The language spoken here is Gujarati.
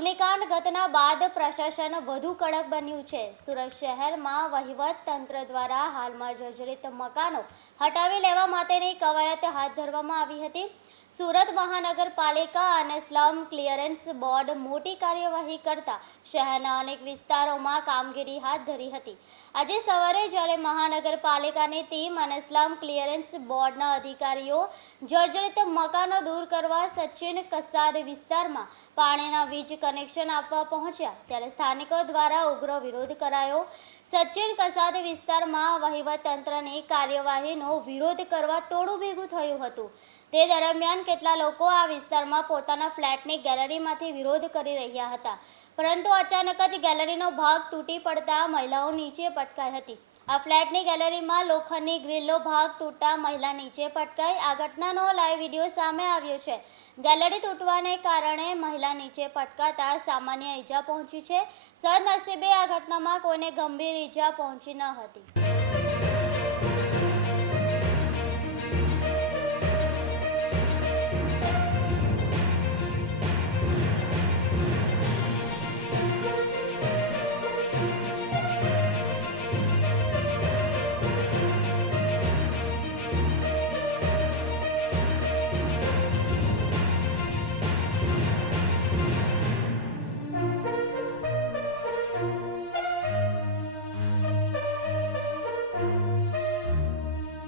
અગ્નિકાંડ ઘટના બાદ પ્રશાસન વધુ કડક બન્યું છે। સુરત શહેરમાં વહીવટ તંત્ર દ્વારા હાલમાં જર્જરિત મકાનો હટાવી લેવા માટેની કવાયત હાથ ધરવામાં આવી હતી। સુરત મહાનગરપાલિકા અને સ્લમ ક્લિયરન્સ બોર્ડ મોટી કાર્યવાહી કરતા શહેરના અનેક વિસ્તારોમાં કામગીરી હાથ ધરી હતી। આજે સવારે જ્યારે મહાનગરપાલિકાની ટીમ અને સ્લમ ક્લિયરન્સ બોર્ડના અધિકારીઓ જર્જરિત મકાનો દૂર કરવા સચિન કસાદ વિસ્તારમાં પાણીના વીજ કનેક્શન આપવા પહોંચ્યા ત્યારે સ્થાનિકો દ્વારા ઉગ્ર વિરોધ કરાયો। સચિન કસાદ વિસ્તારમાં વહીવટતંત્રની કાર્યવાહીનો વિરોધ કરવા ટોળું ભેગું થયું હતું। તે દરમિયાન કેટલા લોકો આ વિસ્તારમાં પોતાના ફ્લેટની ગેલેરીમાંથી વિરોધ કરી રહ્યા હતા, પરંતુ અચાનક જ ગેલેરીનો ભાગ તૂટી પડતા મહિલાઓ નીચે પટકાઈ હતી। આ ફ્લેટની ગેલેરીમાં લોખંડની ગ્રીલનો ભાગ તૂટતા મહિલા નીચે પટકાઈ। આ ઘટનાનો લાઈવ વિડીયો સામે આવ્યો છે। ગેલેરી તૂટવાને કારણે મહિલા નીચે પટકાતા સામાન્ય ઈજા પહોંચી છે। સદનસીબે આ ઘટનામાં કોઈને ગંભીર ઈજા પહોંચી ન હતી।